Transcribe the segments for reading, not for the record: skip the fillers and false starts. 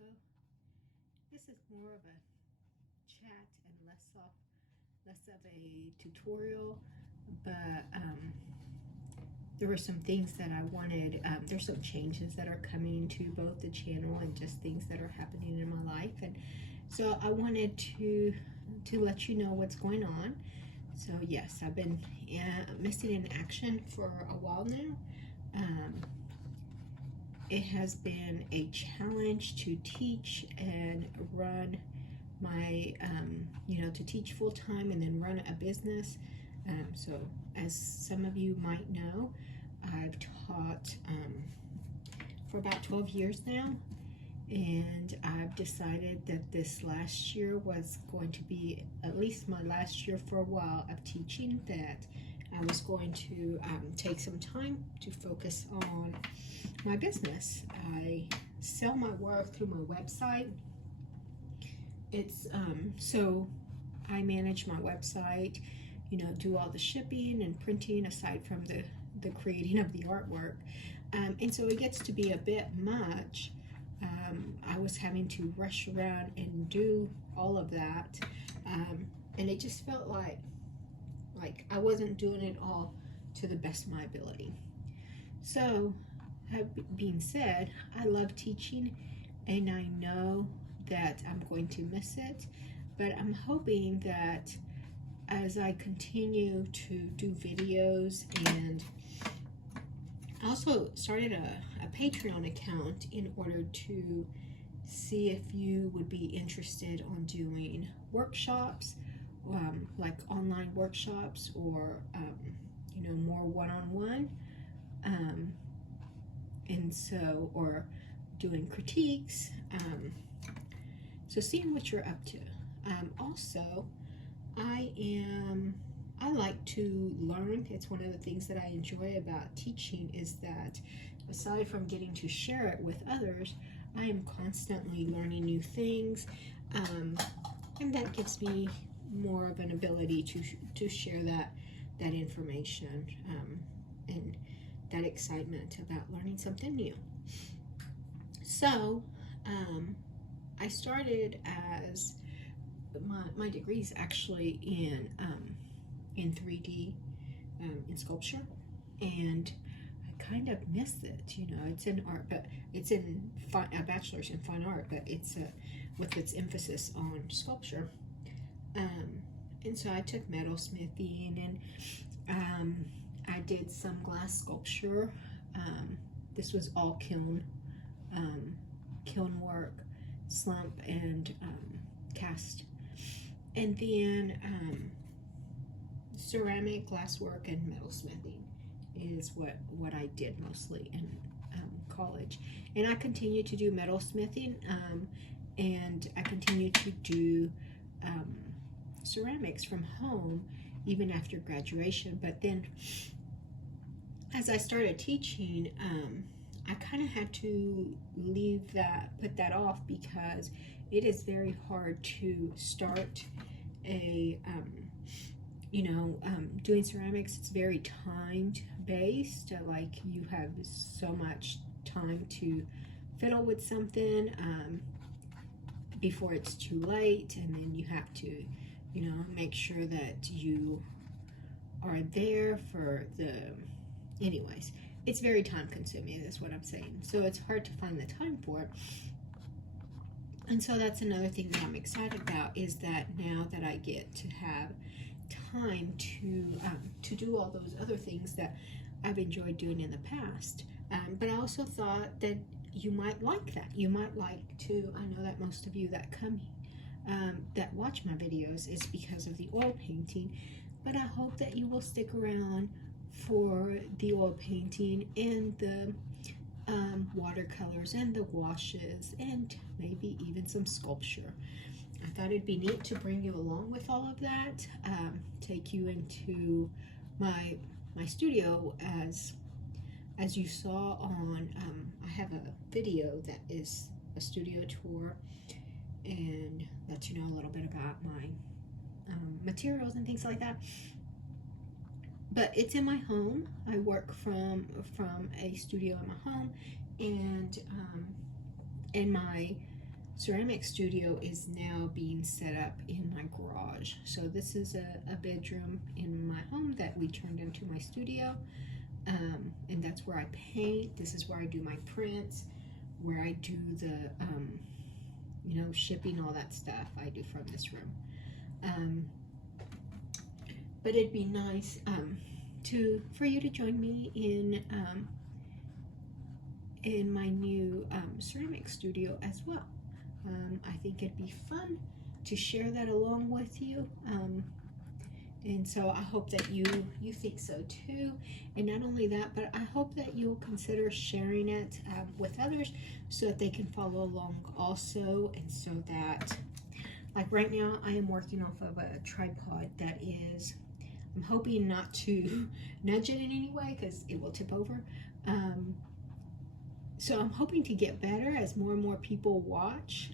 So this is more of a chat and less of a tutorial, but there were some things that I wanted. There's some changes that are coming to both the channel and just things that are happening in my life, and so I wanted to let you know what's going on. So yes, I've been missing in action for a while now. It has been a challenge to teach and run my, to teach full time and then run a business. So as some of you might know, I've taught for about 12 years now, and I've decided that this last year was going to be at least my last year for a while of teaching, that I was going to take some time to focus on my business. I sell my work through my website. It's so I manage my website, do all the shipping and printing aside from the creating of the artwork, and so it gets to be a bit much. I was having to rush around and do all of that, and it just felt like I wasn't doing it all to the best of my ability. So, that being said, I love teaching, and I know that I'm going to miss it, but I'm hoping that as I continue to do videos, and I also started a Patreon account in order to see if you would be interested on doing workshops, like online workshops, or more one-on-one, and so, or doing critiques. So seeing what you're up to. Also, I like to learn. It's one of the things that I enjoy about teaching, is that aside from getting to share it with others, I am constantly learning new things, and that gives me more of an ability to share that information, and that excitement about learning something new. So I started as my degree is actually in 3D, in sculpture, and I kind of miss it. It's in art, but it's in a bachelor's in fine art, but it's with its emphasis on sculpture. And so I took metalsmithing, and I did some glass sculpture. This was all kiln work, slump, and cast. And then ceramic, glasswork, and metalsmithing is what I did mostly in college. And I continue to do metalsmithing, and I continue to do ceramics from home even after graduation. But then as I started teaching, I kind of had to put that off, because it is very hard to start doing ceramics. It's very timed based. Like, you have so much time to fiddle with something before it's too late, and then you have to, make sure that you are there for anyways. It's very time consuming, is what I'm saying. So it's hard to find the time for it. And so that's another thing that I'm excited about, is that now that I get to have time to do all those other things that I've enjoyed doing in the past. But I also thought that you might like that. You might like to, I know that most of you that come, that watch my videos is because of the oil painting, but I hope that you will stick around for the oil painting and the watercolors and the washes, and maybe even some sculpture. I thought it'd be neat to bring you along with all of that, take you into my studio. As you saw on, I have a video that is a studio tour, and lets you know a little bit about my materials and things like that. But it's in my home. I work from a studio in my home, and in my ceramic studio is now being set up in my garage. So this is a bedroom in my home that we turned into my studio, and that's where I paint. This is where I do my prints, where I do the you know, shipping, all that stuff I do from this room. But it'd be nice for you to join me in my new ceramic studio as well. I think it'd be fun to share that along with you, and so I hope that you think so too. And not only that, but I hope that you'll consider sharing it with others so that they can follow along also, and so that, like right now, I am working off of a tripod that is, I'm hoping not to nudge it in any way because it will tip over. So I'm hoping to get better as more and more people watch,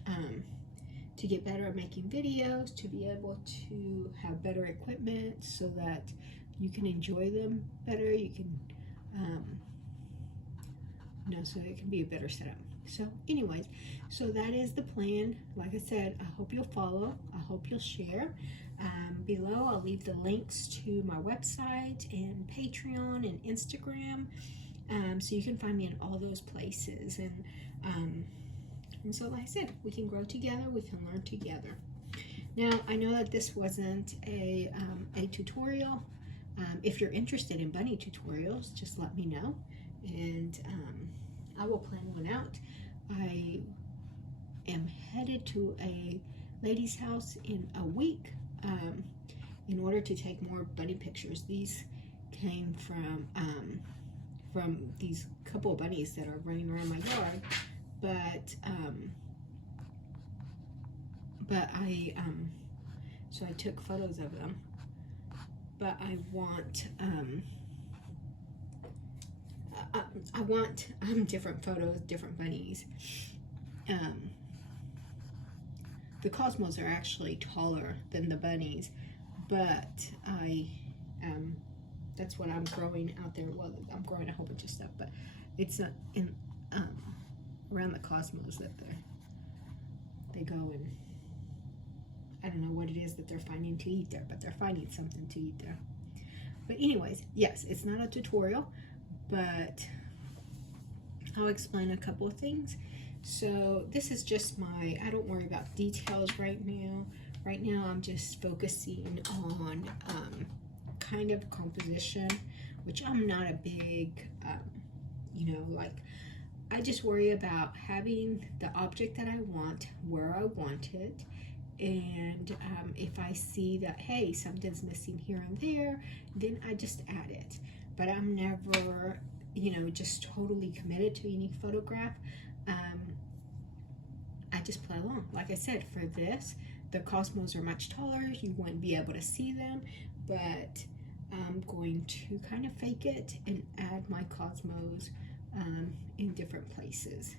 to get better at making videos, to be able to have better equipment so that you can enjoy them better. You can, you know, so it can be a better setup. So anyways, so that is the plan. Like I said, I hope you'll follow. I hope you'll share. Below, I'll leave the links to my website and Patreon and Instagram. So you can find me in all those places, and so like I said, we can grow together, we can learn together. Now I know that this wasn't a tutorial. If you're interested in bunny tutorials, just let me know, and I will plan one out. I am headed to a lady's house in a week in order to take more bunny pictures. These came from these couple of bunnies that are running around my yard, but so I took photos of them, but I want different photos, different bunnies. The Cosmos are actually taller than the bunnies, but that's what I'm growing out there. Well, I'm growing a whole bunch of stuff, but it's in around the Cosmos that they go, and I don't know what it is that they're finding to eat there, but they're finding something to eat there. But anyways, yes, it's not a tutorial, but I'll explain a couple of things. So this is just I don't worry about details right now. Right now I'm just focusing on kind of composition, which I'm not a big, you know, like, I just worry about having the object that I want where I want it, and if I see that, hey, something's missing here and there, then I just add it. But I'm never, you know, just totally committed to any photograph. I just play along. Like I said, for this, the Cosmos are much taller. You wouldn't be able to see them, but I'm going to kind of fake it and add my Cosmos in different places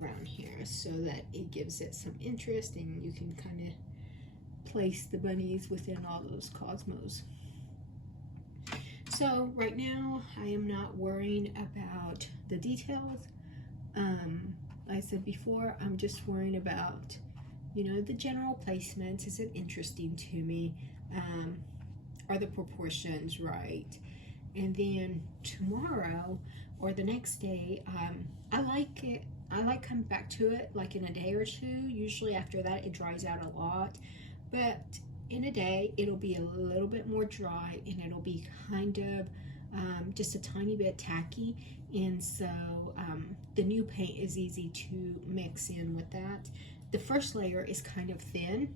around here so that it gives it some interest, and you can kind of place the bunnies within all those Cosmos. So right now I am not worrying about the details. Like I said before, I'm just worrying about, you know, the general placement. Is it interesting to me? Are the proportions right? And then tomorrow or the next day, I like it. I like coming back to it like in a day or two. Usually after that it dries out a lot, but in a day it'll be a little bit more dry, and it'll be kind of just a tiny bit tacky, and so the new paint is easy to mix in with that. The first layer is kind of thin.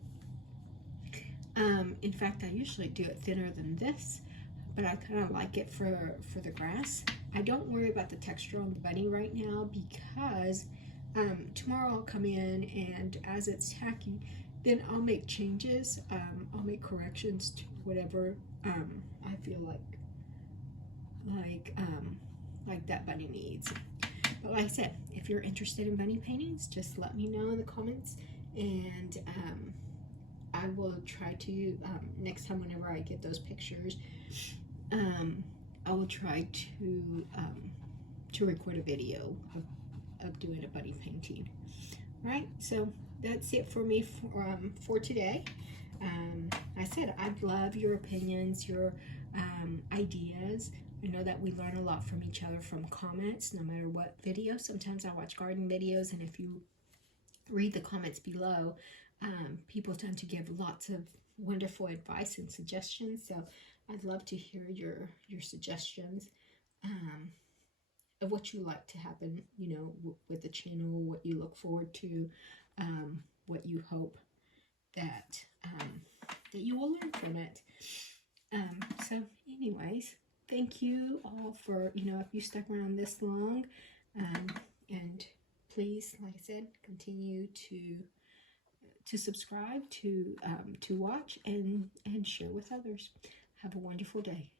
In fact, I usually do it thinner than this, but I kind of like it for the grass. I don't worry about the texture on the bunny right now because tomorrow I'll come in, and as it's tacky, then I'll make changes. I'll make corrections to whatever I feel like that bunny needs. But like I said, if you're interested in bunny paintings, just let me know in the comments, and I will try to, next time whenever I get those pictures, I will try to record a video of doing a bunny painting. right, so that's it for me for today. I said I'd love your opinions, your ideas. I know that we learn a lot from each other from comments, no matter what video. Sometimes I watch gardening videos, and if you read the comments below, people tend to give lots of wonderful advice and suggestions. So I'd love to hear your suggestions of what you like to happen, with the channel, what you look forward to, what you hope that that you will learn from it. So anyways, thank you all for, if you stuck around this long, and please, like I said, continue to subscribe, to watch, and share with others. Have a wonderful day.